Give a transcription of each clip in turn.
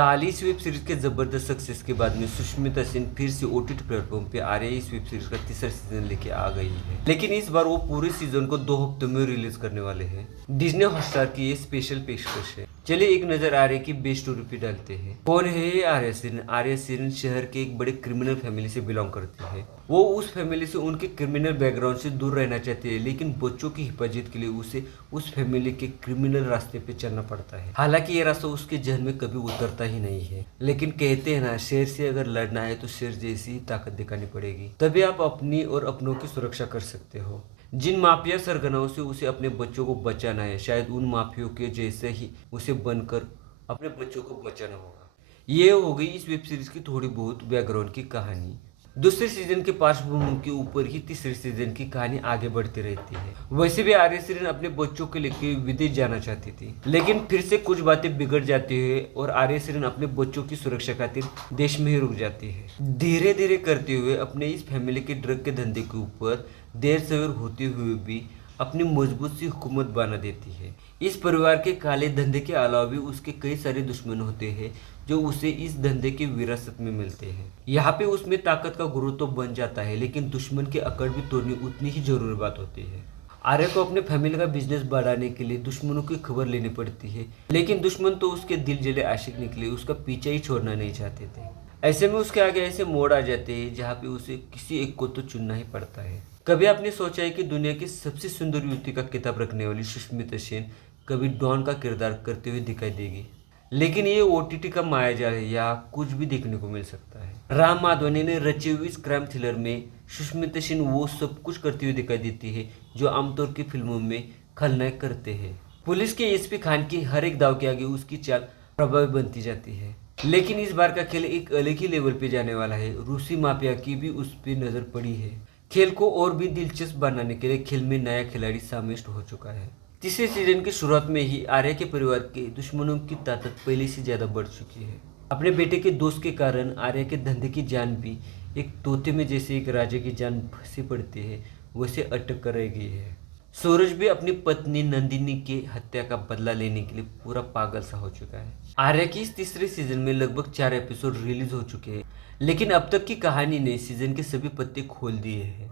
साल इस web series के जबरदस्त सक्सेस के बाद में सुष्मिता सेन फिर से ओटीटी प्लेटफॉर्म पे आर्या इस वेब सीरीज का तीसरा सीजन लेके आ गई है। लेकिन इस बार वो पूरे सीजन को 2 हफ्तों में रिलीज करने वाले हैं। डिज्नी हॉटस्टार की ये स्पेशल पेशकश है। चलिए एक नजर आर्या की बेस्ट स्टोरी पे डालते हैं। कौन है ये आर्या सेन? आर्या सेन शहर के एक बड़े क्रिमिनल फैमिली से बिलोंग करती है। वो उस फैमिली से उनके क्रिमिनल बैकग्राउंड से दूर रहना चाहती है, लेकिन बच्चों की हिफाजत के लिए उसे उस फैमिली के क्रिमिनल रास्ते पे चलना पड़ता है। हालांकि ये रास्ता उसके जहन में कभी उतरता ही नहीं है, लेकिन कहते हैं ना, शेर से अगर लड़ना है तो शेर जैसी ही ताकत दिखानी पड़ेगी, तभी आप अपनी और अपनों की सुरक्षा कर सकते हो। जिन माफिया सरगनाओं से उसे अपने बच्चों को बचाना है, शायद उन माफियों के जैसे ही उसे बनकर अपने बच्चों को बचाना होगा। ये हो गई इस वेब सीरीज की थोड़ी बहुत बैकग्राउंड की कहानी। दूसरे सीजन के पार्श्वभूमि के ऊपर ही तीसरे सीजन की कहानी आगे बढ़ती रहती है। वैसे भी आर्या सेन अपने बच्चों को लेकर विदेश जाना चाहती थी, लेकिन फिर से कुछ बातें बिगड़ जाती है और आर्या सेन अपने बच्चों की सुरक्षा खातिर देश में ही रुक जाती है। धीरे धीरे करते हुए अपने इस फैमिली के ड्रग के धंधे के ऊपर देर सवेर होते हुए भी अपनी मजबूत सी हुकूमत बना देती है। इस परिवार के काले धंधे के अलावा भी उसके कई सारे दुश्मन होते हैं जो उसे इस धंधे की विरासत में मिलते हैं। यहाँ पे उसमें ताकत का गुरु तो बन जाता है, लेकिन दुश्मन की अकड़ भी तोड़नी उतनी ही जरूरी बात होती है। आर्य को अपने फैमिली का बिजनेस बढ़ाने के लिए दुश्मनों की खबर लेनी पड़ती है, लेकिन दुश्मन तो उसके दिल जले आशिक निकले उसका पीछा ही छोड़ना नहीं चाहते थे। ऐसे में उसके आगे ऐसे मोड़ आ जाते हैं जहाँ पे उसे किसी एक को तो चुनना ही पड़ता है। कभी आपने सोचा है कि दुनिया की सबसे सुंदर युवती का किताब रखने वाली सुष्मिता सेन कभी डॉन का किरदार करते हुए दिखाई देगी? लेकिन ये ओटीटी का मायाजाल है, या कुछ भी देखने को मिल सकता है। राम माधवनी ने रची हुई इस क्राइम थ्रिलर में सुष्मिता सेन वो सब कुछ करती हुई दिखाई देती है जो आमतौर की फिल्मों में खलनायक करते हैं। पुलिस के एसपी खान की हर एक दाव के आगे उसकी चाल प्रभावी बनती जाती है। लेकिन इस बार का खेल एक अलग ही लेवल पे जाने वाला है। रूसी माफिया की भी उस पर नजर पड़ी है। खेल को और भी दिलचस्प बनाने के लिए खेल में नया खिलाड़ी शामिल हो चुका है। तीसरे सीजन की शुरुआत में ही आर्या के परिवार के दुश्मनों की ताकत पहले से ज्यादा बढ़ चुकी है। अपने बेटे के दोस्त के कारण आर्या के धंधे की जान भी एक तोते में जैसे एक राजा की जान फंसी पड़ती है, वैसे अटक कर रह गई है। सूरज भी अपनी पत्नी नंदिनी के हत्या का बदला लेने के लिए पूरा पागल सा हो चुका है। आर्या की इस तीसरे सीजन में लगभग 4 एपिसोड रिलीज हो चुके हैं, लेकिन अब तक की कहानी ने सीजन के सभी पत्ते खोल दिए हैं।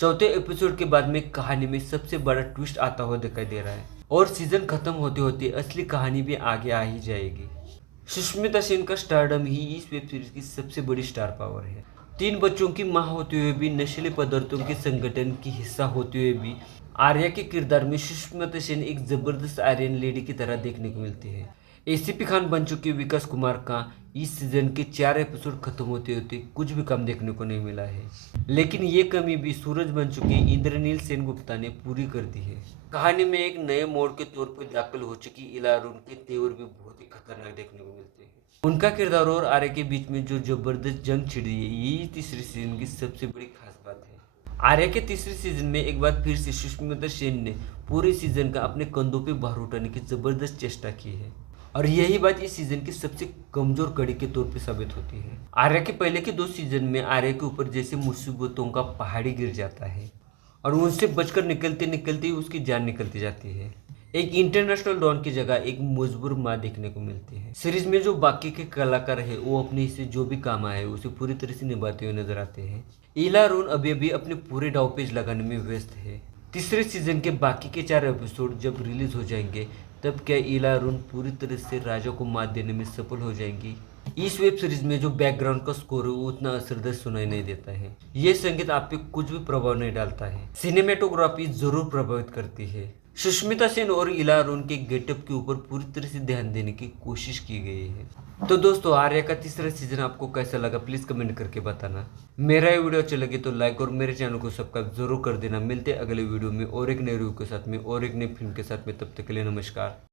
चौथे एपिसोड के बाद में कहानी में सबसे बड़ा ट्विस्ट आता हुआ दिखाई दे रहा है और सीजन खत्म होते होते असली कहानी भी आगे आ ही जाएगी। सुष्मिता सेन का स्टारडम ही इस वेब सीरीज की सबसे बड़ी स्टार पावर है। 3 बच्चों की मां होते हुए भी, नशीले पदार्थों के संगठन की हिस्सा होते हुए भी आर्या के किरदार में सुष्मिता सेन एक जबरदस्त आर्यन लेडी की तरह देखने को मिलती है। एसीपी खान बन चुके विकास कुमार का इस सीजन के 4 एपिसोड खत्म होते होते कुछ भी कम देखने को नहीं मिला है, लेकिन ये कमी भी सूरज बन चुके इंद्रनील सेनगुप्ता ने पूरी कर दी है। कहानी में एक नए मोड़ के तौर पर दाखिल हो चुकी इला अरुण के तेवर भी बहुत ही खतरनाक देखने को मिलते हैं। उनका किरदार और आर्य के बीच में जो जबरदस्त जंग छिड़ी है, यही तीसरे सीजन की सबसे बड़ी खास बात है। आर्या के तीसरे सीजन में एक बार फिर से सुष्मिता सेन ने पूरे सीजन का अपने कंधों पे भार उठाने की जबरदस्त चेष्टा की है, और यही बात इस सीजन की सबसे कमजोर कड़ी के तौर पे साबित होती है। आर्या के पहले के 2 सीजन में आर्या के ऊपर जैसे मुसीबतों का पहाड़ी गिर जाता है और उनसे बचकर निकलते निकलते ही उसकी जान निकलती जाती है। एक इंटरनेशनल डॉन की जगह एक मजबूर माँ देखने को मिलती है। सीरीज में जो बाकी के कलाकार है वो अपने हिस्से जो भी काम आए उसे पूरी तरह से निभाते हुए नजर आते हैं। इला अरुण अभी अभी अपने पूरे दाव पेज लगाने में व्यस्त है। तीसरे सीजन के बाकी के 4 एपिसोड जब रिलीज हो जाएंगे, तब क्या इला अरुण पूरी तरह से राजा को मात देने में सफल हो जाएंगी? इस वेब सीरीज में जो बैकग्राउंड का स्कोर है वो उतना असरदार सुनाई नहीं देता है। ये संगीत आप पे कुछ भी प्रभाव नहीं डालता है। सिनेमेटोग्राफी जरूर प्रभावित करती है। सुष्मिता सेन और इला अरुण के गेटअप के ऊपर पूरी तरह से ध्यान देने की कोशिश की गई है। तो दोस्तों, आर्या का तीसरा सीजन आपको कैसा लगा प्लीज कमेंट करके बताना। मेरा ये वीडियो अच्छा लगे तो लाइक और मेरे चैनल को सब्सक्राइब जरूर कर देना। मिलते हैं अगले वीडियो में और एक नए रिव्यू के साथ में और एक नई फिल्म के साथ में। तब तक के लिए नमस्कार।